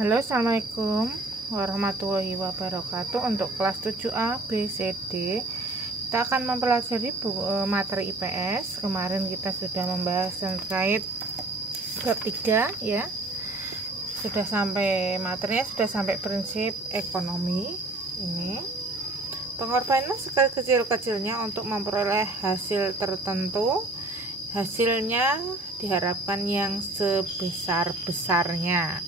Halo, assalamualaikum warahmatullahi wabarakatuh. Untuk kelas 7A, B, C, D kita akan mempelajari materi IPS. Kemarin kita sudah membahas terkait ketiga ya, sudah sampai materinya, sudah sampai prinsip ekonomi. Ini pengorbanan sekecil-kecilnya untuk memperoleh hasil tertentu, hasilnya diharapkan yang sebesar-besarnya.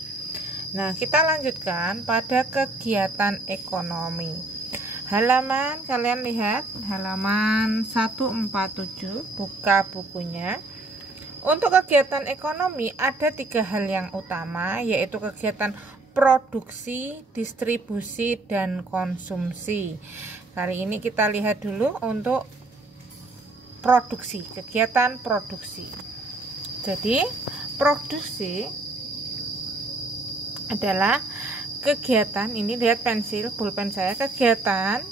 Nah, kita lanjutkan pada kegiatan ekonomi. Halaman, kalian lihat halaman 147, buka bukunya. Untuk kegiatan ekonomi ada 3 hal yang utama, yaitu kegiatan produksi, distribusi, dan konsumsi. Kali ini kita lihat dulu untuk produksi, kegiatan produksi. Jadi, produksi adalah kegiatan, ini lihat pensil, pulpen saya, kegiatan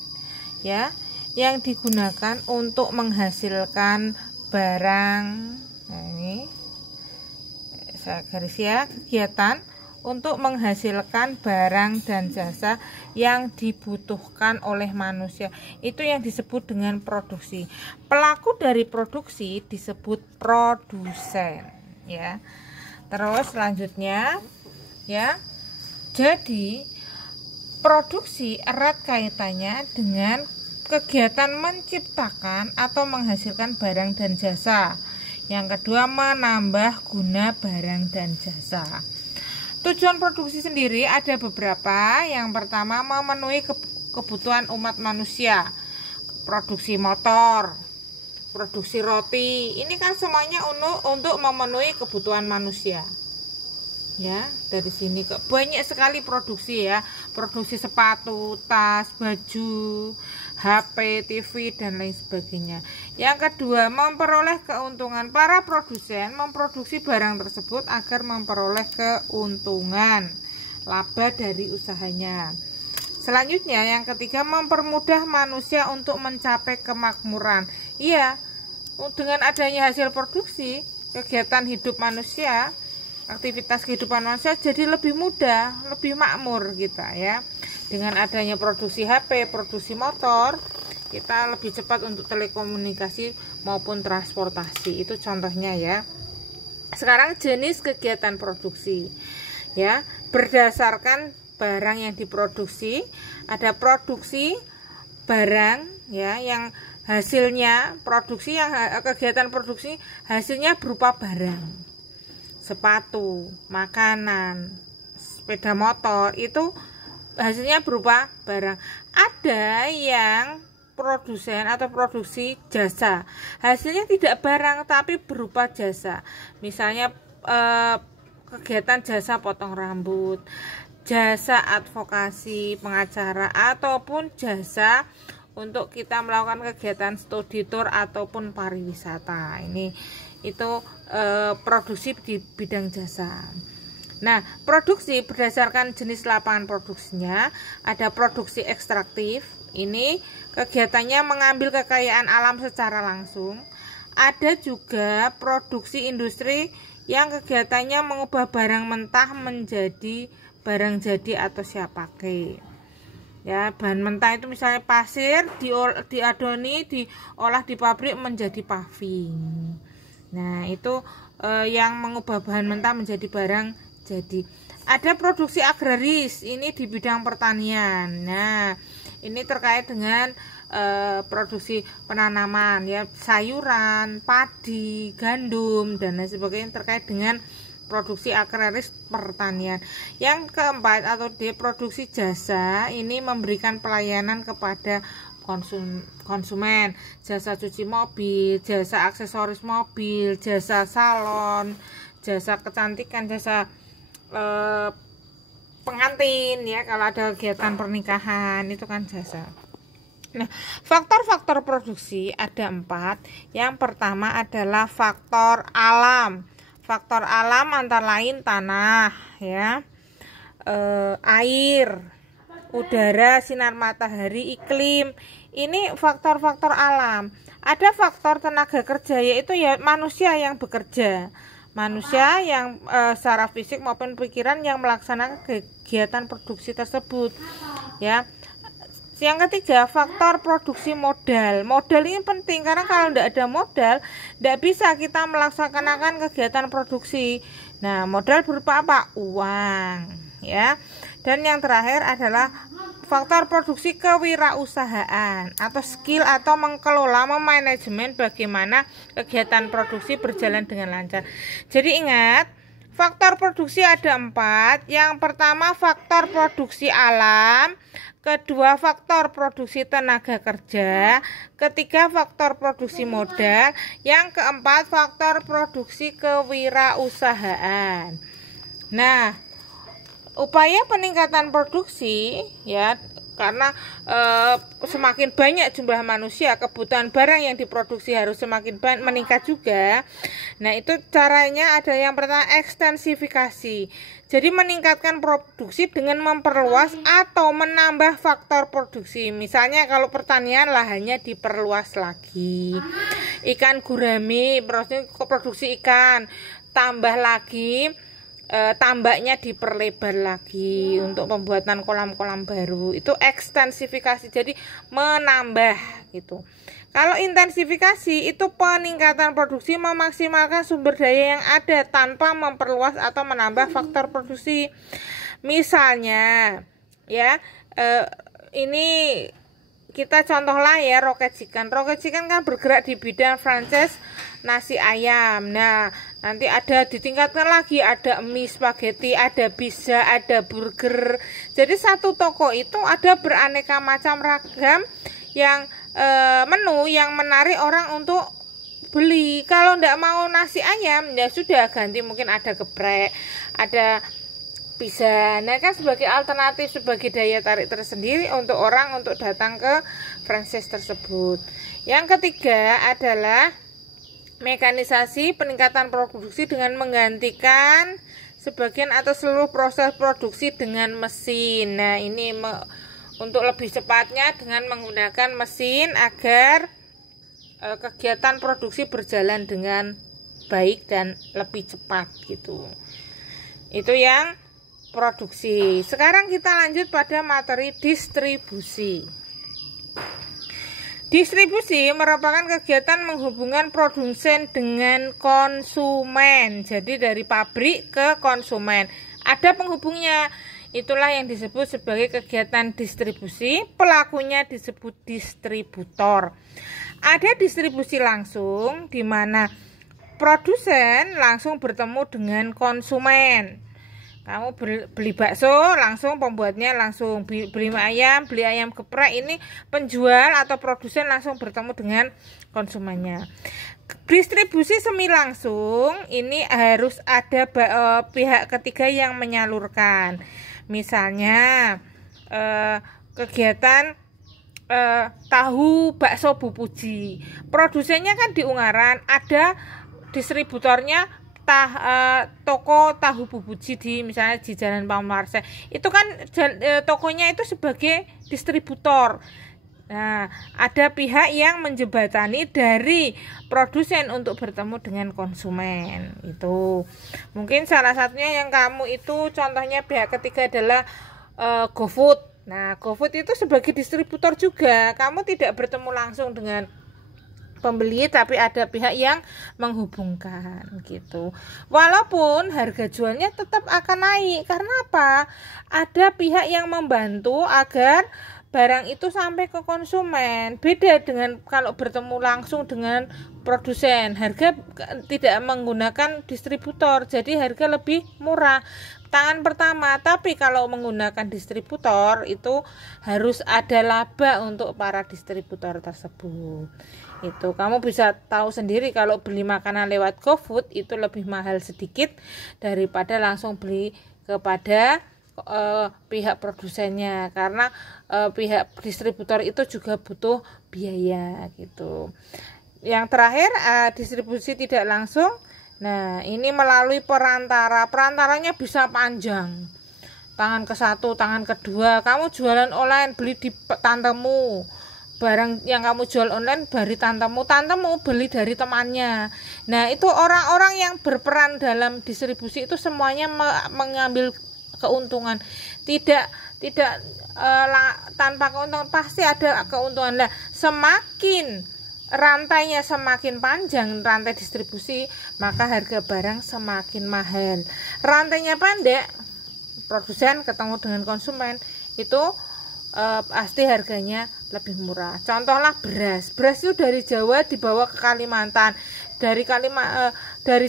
ya yang digunakan untuk menghasilkan barang. Nah, ini saya garis ya, kegiatan untuk menghasilkan barang dan jasa yang dibutuhkan oleh manusia. Itu yang disebut dengan produksi. Pelaku dari produksi disebut produsen ya. Terus selanjutnya ya, jadi produksi erat kaitannya dengan kegiatan menciptakan atau menghasilkan barang dan jasa. Yang kedua, menambah guna barang dan jasa. Tujuan produksi sendiri ada beberapa. Yang pertama, memenuhi kebutuhan umat manusia. Produksi motor, produksi roti, ini kan semuanya untuk memenuhi kebutuhan manusia. Ya, dari sini banyak sekali produksi ya, produksi sepatu, tas, baju, HP, TV, dan lain sebagainya. Yang kedua, memperoleh keuntungan. Para produsen memproduksi barang tersebut agar memperoleh keuntungan, laba dari usahanya. Selanjutnya, yang ketiga, mempermudah manusia untuk mencapai kemakmuran. Iya, dengan adanya hasil produksi, kegiatan hidup manusia, aktivitas kehidupan manusia jadi lebih mudah, lebih makmur kita ya. Dengan adanya produksi HP, produksi motor, kita lebih cepat untuk telekomunikasi maupun transportasi. Itu contohnya ya. Sekarang jenis kegiatan produksi ya, berdasarkan barang yang diproduksi. Ada produksi barang ya, yang hasilnya produksi, yang kegiatan produksi hasilnya berupa barang. Sepatu, makanan, sepeda motor, itu hasilnya berupa barang. Ada yang produsen atau produksi jasa, hasilnya tidak barang tapi berupa jasa. Misalnya kegiatan jasa potong rambut, jasa advokasi, pengacara, ataupun jasa untuk kita melakukan kegiatan studi tour ataupun pariwisata. Itu produksi di bidang jasa. Nah, produksi berdasarkan jenis lapangan produksinya. Ada produksi ekstraktif, ini kegiatannya mengambil kekayaan alam secara langsung. Ada juga produksi industri yang kegiatannya mengubah barang mentah menjadi barang jadi atau siap pakai. Ya, bahan mentah itu misalnya pasir diadoni, diolah di pabrik menjadi paving. Nah, itu yang mengubah bahan mentah menjadi barang jadi. Ada produksi agraris, ini di bidang pertanian. Nah, ini terkait dengan produksi penanaman ya, sayuran, padi, gandum, dan lain sebagainya, terkait dengan produksi agraris pertanian. Yang keempat atau D, produksi jasa, ini memberikan pelayanan kepada konsumen, jasa cuci mobil, jasa aksesoris mobil, jasa salon, jasa kecantikan, jasa pengantin ya, kalau ada kegiatan pernikahan itu kan jasa. Nah, faktor-faktor produksi ada 4. Yang pertama adalah faktor alam. Faktor alam antara lain tanah ya, air, udara, sinar matahari, iklim. Ini faktor-faktor alam. Ada faktor tenaga kerja, yaitu ya manusia yang bekerja. manusia yang secara fisik maupun pikiran yang melaksanakan kegiatan produksi tersebut, ya. Yang ketiga, faktor produksi modal. Modal ini penting karena kalau tidak ada modal, tidak bisa kita melaksanakan kegiatan produksi. Nah, modal berupa apa? Uang, ya. Dan yang terakhir adalah faktor produksi kewirausahaan atau skill atau mengelola, memanajemen bagaimana kegiatan produksi berjalan dengan lancar. Jadi ingat, faktor produksi ada 4. Yang pertama faktor produksi alam, kedua faktor produksi tenaga kerja, ketiga faktor produksi modal, yang keempat faktor produksi kewirausahaan. Nah, upaya peningkatan produksi, ya, karena semakin banyak jumlah manusia, kebutuhan barang yang diproduksi harus semakin meningkat juga. Nah, itu caranya ada yang pertama ekstensifikasi. Jadi meningkatkan produksi dengan memperluas atau menambah faktor produksi. Misalnya kalau pertanian lahannya diperluas lagi. Ikan gurami, produksi ikan, tambah lagi, tambaknya diperlebar lagi untuk pembuatan kolam-kolam baru. Itu ekstensifikasi, jadi menambah gitu. Kalau intensifikasi itu peningkatan produksi, memaksimalkan sumber daya yang ada tanpa memperluas atau menambah faktor produksi. Misalnya, ya, ini kita contohlah ya Rocket Chicken. Rocket Chicken kan bergerak di bidang franchise nasi ayam. Nah, nanti ada ditingkatkan lagi, ada mie spaghetti, ada pizza, ada burger. Jadi satu toko itu ada beraneka macam ragam yang menu yang menarik orang untuk beli. Kalau tidak mau nasi ayam, ya sudah ganti, mungkin ada geprek, ada pizza. Nah, kan sebagai alternatif, sebagai daya tarik tersendiri untuk orang untuk datang ke franchise tersebut. Yang ketiga adalah mekanisasi, peningkatan produksi dengan menggantikan sebagian atau seluruh proses produksi dengan mesin. Nah, ini untuk lebih cepatnya dengan menggunakan mesin agar kegiatan produksi berjalan dengan baik dan lebih cepat gitu. Itu yang produksi. Sekarang kita lanjut pada materi distribusi. Distribusi merupakan kegiatan menghubungkan produsen dengan konsumen. Jadi dari pabrik ke konsumen. Ada penghubungnya. Itulah yang disebut sebagai kegiatan distribusi. Pelakunya disebut distributor. Ada distribusi langsung di mana produsen langsung bertemu dengan konsumen. Kamu beli bakso, langsung pembuatnya langsung beli ayam geprek, ini penjual atau produsen langsung bertemu dengan konsumennya. Distribusi semi langsung ini harus ada pihak ketiga yang menyalurkan. Misalnya kegiatan tahu bakso Bu Puji, produsennya kan di Ungaran, ada distributornya toko tahu Bu Puji di misalnya di Jalan Pamarse. Itu kan tokonya itu sebagai distributor. Nah, ada pihak yang menjembatani dari produsen untuk bertemu dengan konsumen. Itu mungkin salah satunya yang kamu itu contohnya pihak ketiga adalah GoFood. Nah, GoFood itu sebagai distributor juga. Kamu tidak bertemu langsung dengan pembeli, tapi ada pihak yang menghubungkan gitu. Walaupun harga jualnya tetap akan naik. Karena apa? Ada pihak yang membantu agar barang itu sampai ke konsumen. Beda dengan kalau bertemu langsung dengan produsen, harga tidak menggunakan distributor, jadi harga lebih murah tangan pertama. Tapi kalau menggunakan distributor itu harus ada laba untuk para distributor tersebut. Itu kamu bisa tahu sendiri kalau beli makanan lewat GoFood itu lebih mahal sedikit daripada langsung beli kepada pihak produsennya, karena pihak distributor itu juga butuh biaya gitu. Yang terakhir distribusi tidak langsung. Nah, ini melalui perantara. Perantaranya bisa panjang, tangan ke satu, tangan kedua. Kamu jualan online, beli di tantemu, barang yang kamu jual online dari tantemu beli dari temannya. Nah, itu orang-orang yang berperan dalam distribusi itu semuanya mengambil keuntungan. Tidak tanpa keuntungan, pasti ada keuntungan. Nah, semakin rantainya semakin panjang, rantai distribusi, maka harga barang semakin mahal. Rantainya pendek, produsen ketemu dengan konsumen, itu pasti harganya lebih murah. Contohlah beras itu dari Jawa dibawa ke Kalimantan, dari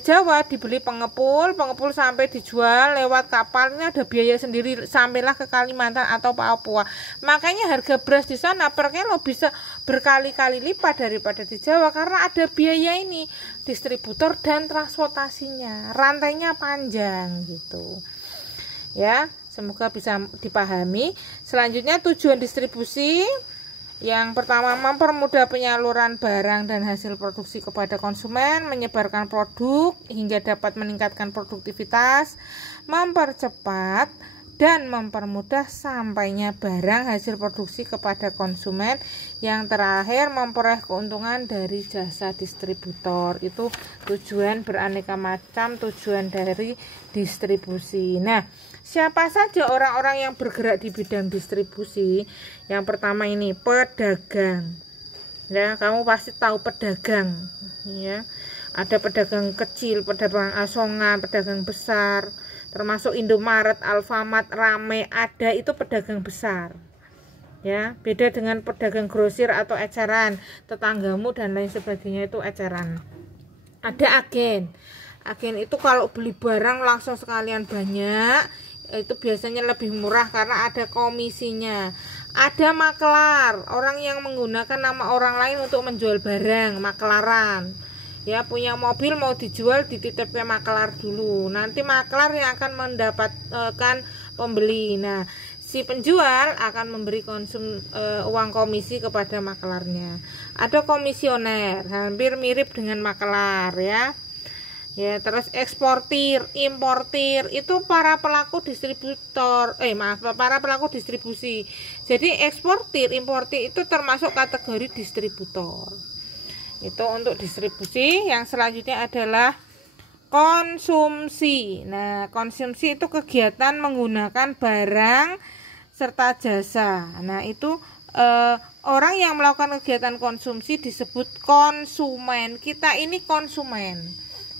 Jawa dibeli pengepul sampai dijual lewat kapalnya, ada biaya sendiri sampailah ke Kalimantan atau Papua. Makanya harga beras di sana per kilo bisa berkali-kali lipat daripada di Jawa, karena ada biaya ini, distributor dan transportasinya, rantainya panjang gitu ya. Semoga bisa dipahami. Selanjutnya, tujuan distribusi. Yang pertama, mempermudah penyaluran barang dan hasil produksi kepada konsumen, menyebarkan produk hingga dapat meningkatkan produktivitas, mempercepat dan mempermudah sampainya barang hasil produksi kepada konsumen. Yang terakhir, memperoleh keuntungan dari jasa distributor. Itu tujuan beraneka macam, tujuan dari distribusi. Nah, siapa saja orang-orang yang bergerak di bidang distribusi? Yang pertama ini pedagang. Ya, kamu pasti tahu pedagang, ya. Ada pedagang kecil, pedagang asongan, pedagang besar, termasuk Indomaret, Alfamart, Rame, ada, itu pedagang besar. Ya, beda dengan pedagang grosir atau eceran, tetanggamu dan lain sebagainya, itu eceran. Ada agen. Agen itu kalau beli barang langsung sekalian banyak, itu biasanya lebih murah karena ada komisinya. Ada makelar, orang yang menggunakan nama orang lain untuk menjual barang, makelaran. Ya, punya mobil mau dijual, dititipnya makelar dulu, nanti makelar yang akan mendapatkan pembeli. Nah, si penjual akan memberi uang komisi kepada makelarnya. Ada komisioner, hampir mirip dengan makelar ya. Ya, terus eksportir, importir, itu para pelaku distribusi. Jadi eksportir, importir itu termasuk kategori distributor. Itu untuk distribusi. Yang selanjutnya adalah konsumsi. Nah, konsumsi itu kegiatan menggunakan barang serta jasa. Nah, itu orang yang melakukan kegiatan konsumsi disebut konsumen. Kita ini konsumen,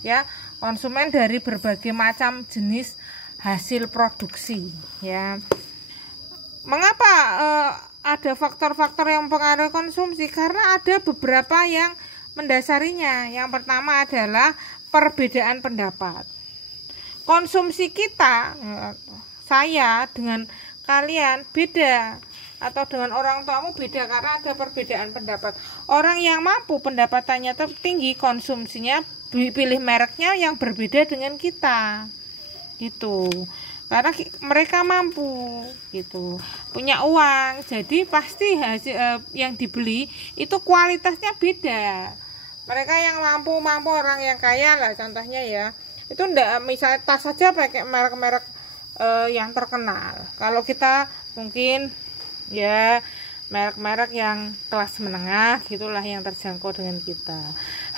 ya, konsumen dari berbagai macam jenis hasil produksi, ya. Mengapa ada faktor-faktor yang mempengaruhi konsumsi? Karena ada beberapa yang mendasarinya. Yang pertama adalah perbedaan pendapat. Konsumsi kita, saya dengan kalian beda, atau dengan orang tuamu beda, karena ada perbedaan pendapat. Orang yang mampu pendapatannya tinggi, konsumsinya pilih mereknya yang berbeda dengan kita, gitu. Karena mereka mampu, gitu, punya uang, jadi pasti hasil yang dibeli itu kualitasnya beda. Mereka yang mampu orang yang kaya lah, contohnya ya, itu ndak, misalnya tas saja pakai merek-merek yang terkenal. Kalau kita mungkin ya merek-merek yang kelas menengah, gitulah yang terjangkau dengan kita.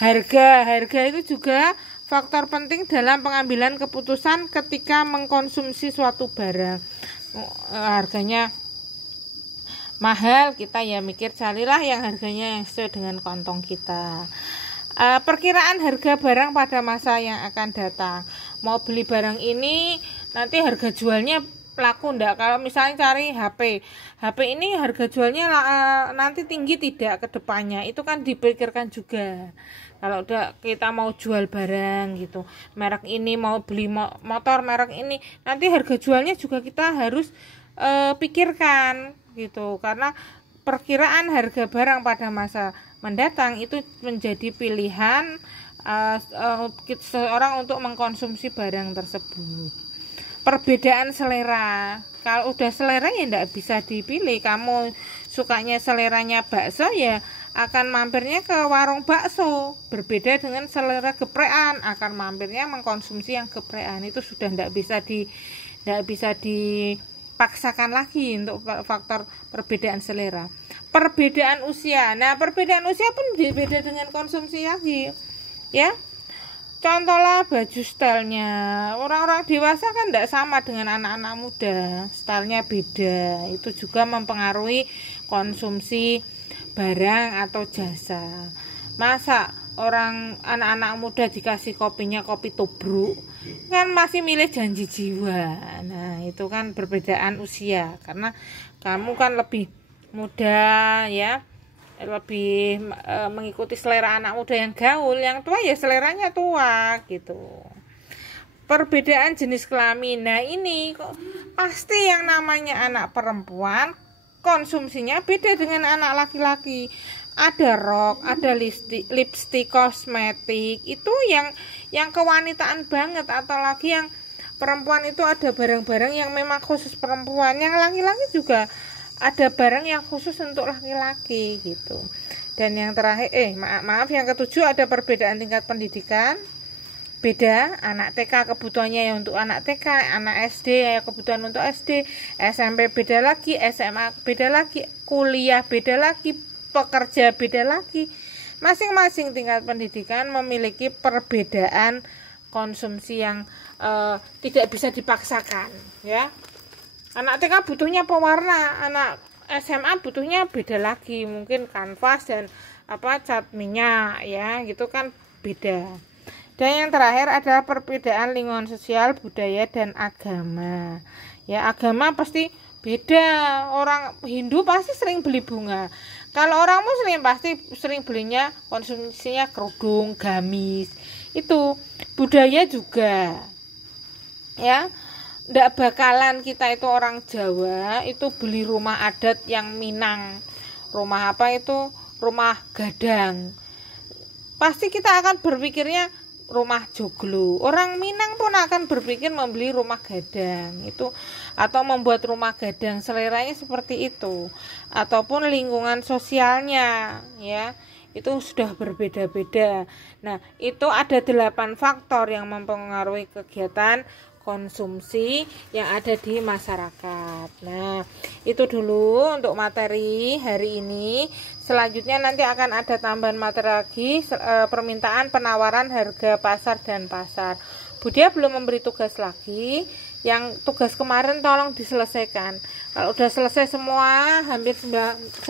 Harga itu juga faktor penting dalam pengambilan keputusan ketika mengkonsumsi suatu barang. Harganya mahal, kita ya mikir carilah yang harganya yang sesuai dengan kantong kita. Perkiraan harga barang pada masa yang akan datang. Mau beli barang ini, nanti harga jualnya laku enggak? Kalau misalnya cari HP ini harga jualnya nanti tinggi tidak ke depannya, itu kan dipikirkan juga. Kalau udah kita mau jual barang gitu, merek ini, mau beli motor merek ini, nanti harga jualnya juga kita harus pikirkan gitu, karena perkiraan harga barang pada masa mendatang itu menjadi pilihan seseorang untuk mengkonsumsi barang tersebut. Perbedaan selera, kalau udah selera ya enggak bisa dipilih. Kamu sukanya seleranya bakso, ya akan mampirnya ke warung bakso. Berbeda dengan selera geprekan, akan mampirnya mengkonsumsi yang geprekan. Itu sudah enggak bisa dipaksakan lagi untuk faktor perbedaan selera. perbedaan usia. Nah, perbedaan usia pun beda dengan konsumsi lagi, ya. Contohlah baju stylenya. Orang-orang dewasa kan tidak sama dengan anak-anak muda, stylenya beda. Itu juga mempengaruhi konsumsi barang atau jasa. Masa anak-anak muda dikasih kopinya kopi tubruk, kan masih milih Janji Jiwa. Nah, itu kan perbedaan usia, karena kamu kan lebih muda, ya, lebih mengikuti selera anak muda yang gaul. Yang tua ya seleranya tua gitu. Perbedaan jenis kelamin. Nah, ini kok pasti yang namanya anak perempuan konsumsinya beda dengan anak laki-laki. Ada rok, ada lipstick, kosmetik, itu yang kewanitaan banget. Atau lagi yang perempuan itu ada barang-barang yang memang khusus perempuan. Yang laki-laki juga ada barang yang khusus untuk laki-laki gitu. Dan yang terakhir, maaf yang ketujuh, ada perbedaan tingkat pendidikan. Beda, anak TK kebutuhannya ya untuk anak TK, anak SD ya kebutuhan untuk SD, SMP beda lagi, SMA beda lagi, kuliah beda lagi, pekerja beda lagi. Masing-masing tingkat pendidikan memiliki perbedaan konsumsi yang tidak bisa dipaksakan, ya. Anak TK butuhnya pewarna, anak SMA butuhnya beda lagi, mungkin kanvas dan cat minyak, ya, gitu kan beda. Dan yang terakhir adalah perbedaan lingkungan sosial, budaya dan agama. Ya, agama pasti beda. Orang Hindu pasti sering beli bunga. Kalau orang Muslim pasti sering belinya konsumsinya kerudung, gamis. Itu budaya juga. Ya. Nggak bakalan kita itu orang Jawa itu beli rumah adat yang Minang. Rumah apa itu? Rumah gadang. Pasti kita akan berpikirnya rumah joglo. Orang Minang pun akan berpikir membeli rumah gadang itu, atau membuat rumah gadang, seleranya seperti itu. Ataupun lingkungan sosialnya, ya, itu sudah berbeda-beda. Nah, itu ada 8 faktor yang mempengaruhi kegiatan konsumsi yang ada di masyarakat. Nah, itu dulu untuk materi hari ini. Selanjutnya nanti akan ada tambahan materi lagi, permintaan penawaran harga pasar dan pasar. Budia belum memberi tugas lagi. Yang tugas kemarin tolong diselesaikan. Kalau udah selesai semua, hampir 90%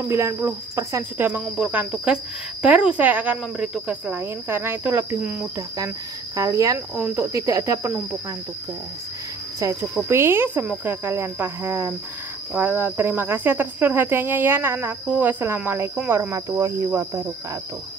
sudah mengumpulkan tugas, baru saya akan memberi tugas lain, karena itu lebih memudahkan kalian untuk tidak ada penumpukan tugas. Saya cukupi, semoga kalian paham. Terima kasih atas perhatiannya ya anak-anakku. Wassalamualaikum warahmatullahi wabarakatuh.